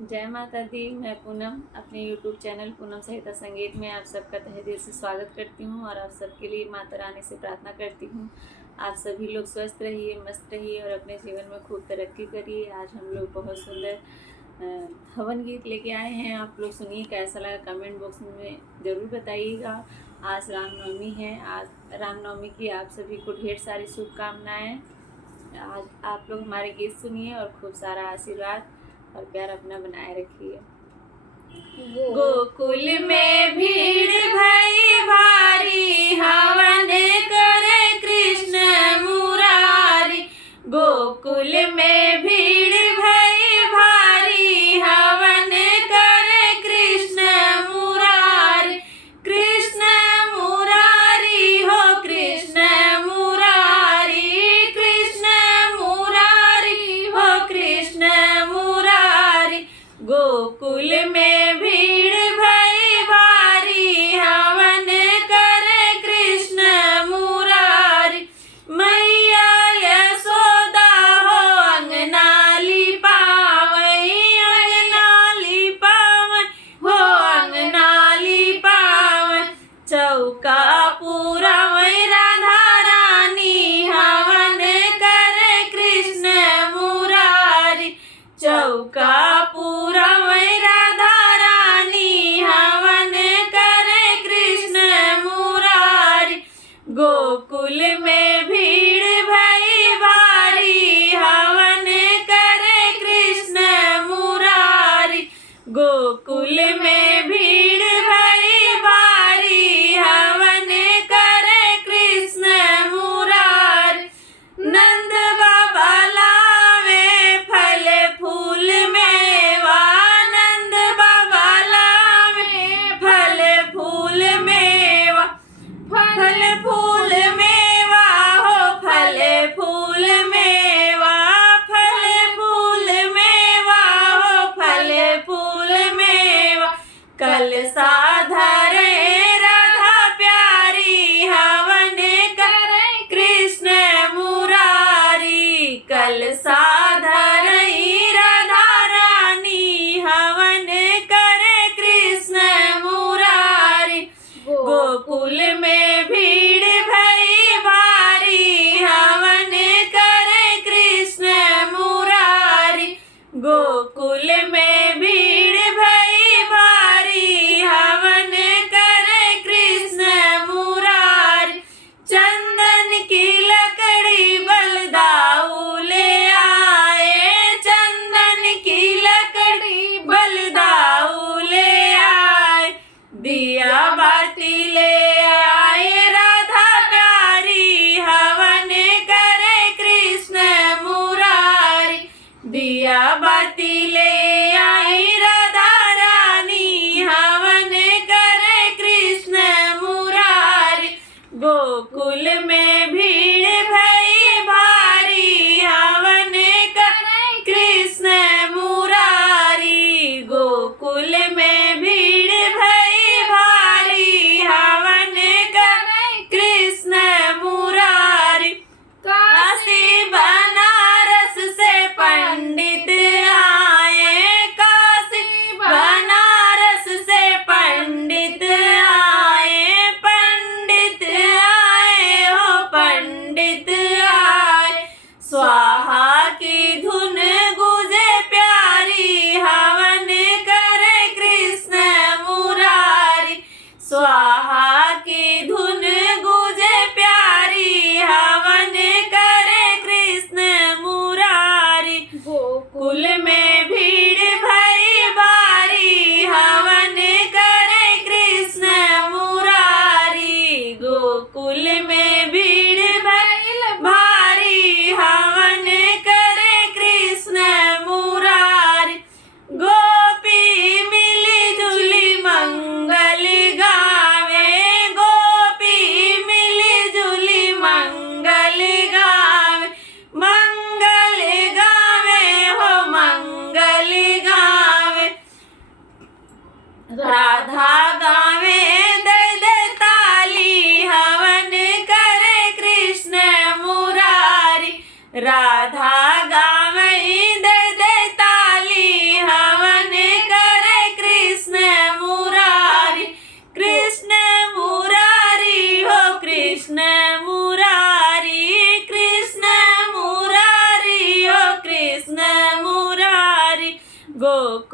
जय माता दी। मैं पूनम अपने YouTube चैनल पूनम सहिता संगीत में आप सबका तहे दिल से स्वागत करती हूँ और आप सबके लिए माता रानी से प्रार्थना करती हूँ आप सभी लोग स्वस्थ रहिए, मस्त रहिए और अपने जीवन में खूब तरक्की करिए। आज हम लोग बहुत सुंदर हवन गीत लेके आए हैं। आप लोग सुनिए, कैसा लगा कमेंट बॉक्स में ज़रूर बताइएगा। आज रामनवमी है। आज रामनवमी की आप सभी को ढेर सारी शुभकामनाएँ। आज आप लोग हमारे गीत सुनिए और खूब सारा आशीर्वाद और प्यार अपना बनाए रखिए। गोकुल में भीड़ भई भारी, हवन करे कृष्ण मुरारी। गोकुल में भीड़ भई भारी, हवन करे कृष्ण मुरारी। कृष्ण मुरारी हो कृष्ण मुरारी, कृष्ण मुरारी हो कृष्ण मुरारी। गोकुल में भीड़ भई भारी, हवन करे कृष्ण मुरारी। मैया यशोदा हो अंगना लिपावई, अंगना लिपावई हो अंगना लिपावई। चौका पुरावई राधा रानी, हवन करे कृष्ण मुरारी। चौका पुरावई राधा रानी, हवन करे कृष्ण मुरारी। गोकुल में भीड़ भई भारी, हवन करे कृष्ण मुरारी। गोकुल में भीड़ भई भारी, हवन करे कृष्ण मुरारी। नंद बाबा लावे फल फूल मेवा, नंद बाबा लावे फल फूल मेवा। फल फूल मेवा हो फल फूल मेवा, फल फूल मेवा हो फल फूल मेवा। कल साधरे राधा प्यारी, हवन करे कृष्ण मुरारी। कल साधरई राधा रानी, हवन करे कृष्ण मुरारी। गोकुल में भीड़ भई भारी, हवन करे कृष्ण मुरारी। गोकुल में भीड़ भई भारी, हवन करे कृष्ण मुरारी। चंदन की लकड़ी बलदाऊ ले आए, चंदन की लकड़ी बलदाऊ ले आए। दिया बाती ले आए राधा प्यारी, हवन करे कृष्ण मुरारी। दिया बाती ले आई राधा रानी, हवन करे कृष्ण मुरारी। गोकुल में भीड़ भई भारी, हवन करे कृष्ण मुरारी। गोकुल में भीड़ भई भारी, हवन करे कृष्ण मुरारी। काशी बनारस से पंडित आए, काशी बनारस से पंडित आए। पंडित आए हो पंडित आए। स्वाहा की धुन गुजे प्यारी, हवन करे कृष्ण मुरारी। स्वाहा की धुन गुजे प्यारी, हवन करे कृष्ण मुरारी। गोकुल में भीड़ भई भारी, हवन करे कृष्ण मुरारी। गोकुल में भीड़ भई भारी, हवन करे कृष्ण मुरारी। गोपी मिली जुली मंगल गावे, गोपी मिली जुली मंगल गावे। मंगल गावे हो मंगल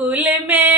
फूल में